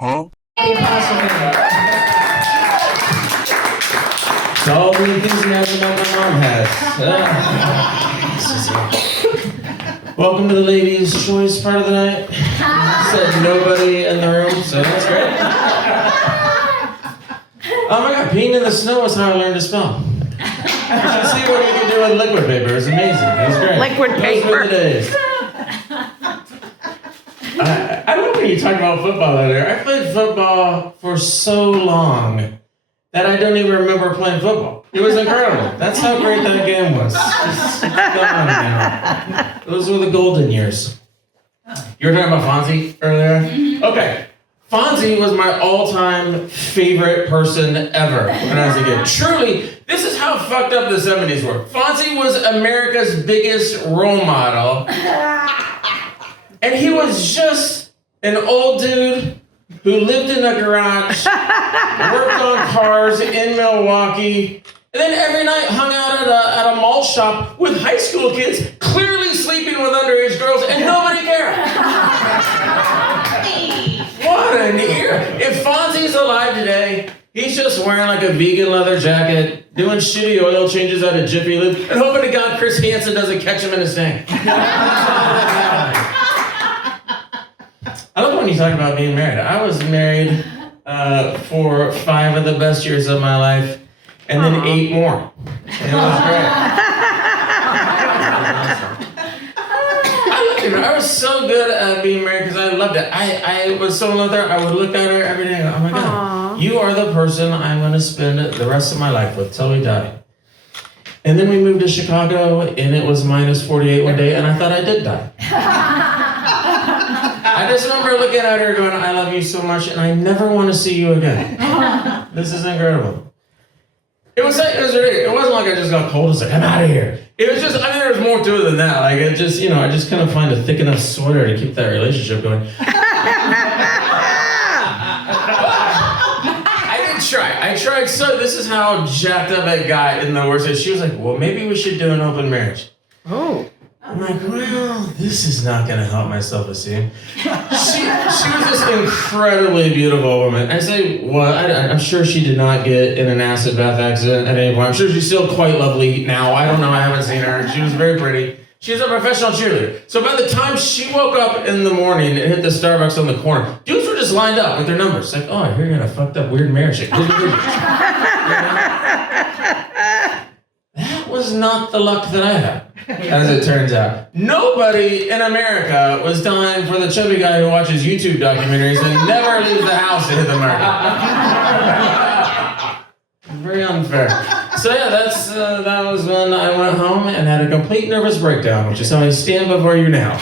It's all the enthusiasm that my mom has. Welcome to the ladies' choice part of the night. Said nobody in the room, so that's great. Oh my god, peeing in the snow is how I learned to spell. You should see what you can do with liquid paper. It's amazing. It was great. Liquid paper. Those were the days. I love when you talk about football earlier. I played football for so long that I don't even remember playing football. It was incredible. That's how great that game was. It's gone now. Those were the golden years. You were talking about Fonzie earlier? Okay. Fonzie was my all-time favorite person ever when I was a kid. Truly, this is how fucked up the 70s were. Fonzie was America's biggest role model. And he was just an old dude who lived in a garage, worked on cars in Milwaukee, and then every night hung out at a mall shop with high school kids clearly sleeping with underage girls and nobody cared. What an era. If Fonzie's alive today, he's just wearing like a vegan leather jacket, doing shitty oil changes out of Jiffy Lube, and hoping to God Chris Hansen doesn't catch him in his tank. I love when you talk about being married. I was married for 5 of the best years of my life, and then 8 more. And it was great. I was so good at being married because I loved it. I was so in love with her. I would look at her every day and go, oh my God, you are the person I'm going to spend the rest of my life with till we die. And then we moved to Chicago, and it was minus 48 one day, and I thought I did die. I just remember looking at her going, I love you so much, and I never want to see you again. This is incredible. It was ridiculous. It wasn't like I just got cold. It's like, I'm out of here. It was just, I mean, there was more to it than that. Like, it just, you know, I just couldn't find a thick enough sweater to keep that relationship going. I did try. I tried. So this is how jacked up it got in the worst. She was like, well, maybe we should do an open marriage. Oh. I'm like, well, this is not going to help my self-esteem. She was this incredibly beautiful woman. I say, well, I'm sure she did not get in an acid bath accident at any point. I'm sure she's still quite lovely now. I don't know. I haven't seen her. She was very pretty. She was a professional cheerleader. So by the time she woke up in the morning and hit the Starbucks on the corner, dudes were just lined up with their numbers. Like, oh, I hear you had a fucked up weird marriage. That was not the luck that I had. As it turns out. Nobody in America was dying for the chubby guy who watches YouTube documentaries and never leaves the house to hit the market. Very unfair. So yeah, that was when I went home and had a complete nervous breakdown, which is how I stand before you now.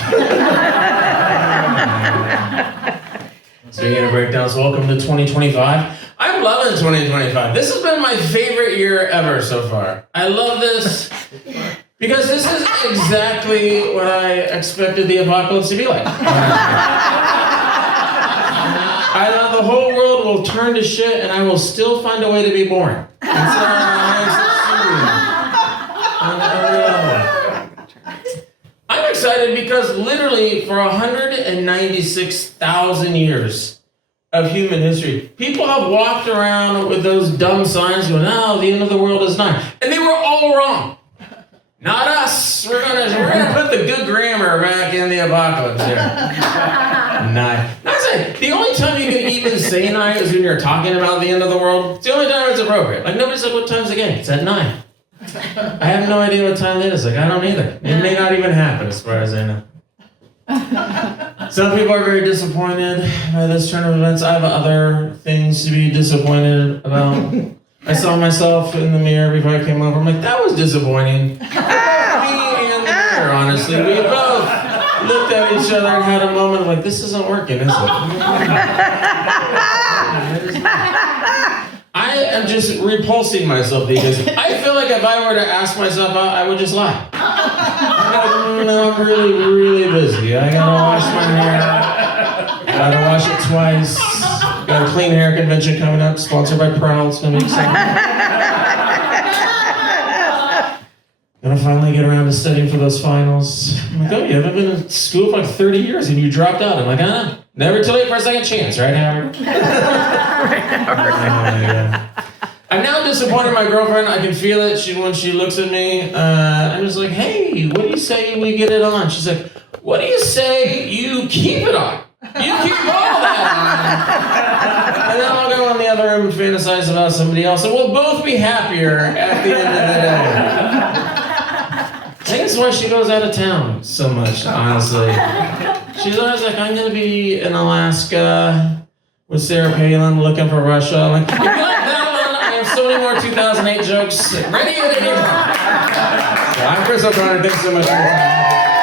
Speaking of breakdowns, welcome to 2025. I'm loving 2025. This has been my favorite year ever so far. I love this. Because this is exactly what I expected the apocalypse to be like. I know the whole world will turn to shit and I will still find a way to be boring. I'm excited because literally for 196,000 years of human history, people have walked around with those dumb signs going, oh, the end of the world is nigh. And they were all wrong. Not us. We're gonna put the good grammar back in the apocalypse here. Nigh. The only time you can even say nigh is when you're talking about the end of the world. It's the only time it's appropriate. Like nobody's like, what time's the game? It's at 9. I have no idea what time it is. Like I don't either. It may not even happen as far as I know. Some people are very disappointed by this turn of events. I have other things to be disappointed about. I saw myself in the mirror before I came over. I'm like, that was disappointing. Me and the mirror, honestly. We both looked at each other and had a moment of like, this isn't working, is it? I am just repulsing myself because I feel like if I were to ask myself out, I would just lie. I'm really, really busy. I gotta wash my hair. Gotta wash it twice. Got a clean hair convention coming up, sponsored by Pearl. It's gonna be exciting. Gonna finally get around to studying for those finals. I'm like, oh, you haven't been in school for like 30 years and you dropped out. I'm like, ah, never too late for a second chance, right, Howard? I'm now disappointed in my girlfriend. I can feel it when she looks at me. I'm just like, hey, what do you say we get it on? She's like, what do you say you keep it on? You keep all that on. And then I'll go in the other room and fantasize about somebody else, and we'll both be happier at the end of the day. I think that's why she goes out of town so much, honestly. She's always like, I'm going to be in Alaska with Sarah Palin looking for Russia. I'm like, if you like that one, I have so many more 2008 jokes ready at any time. So I'm Chris O'Connor. Thanks so much for your time.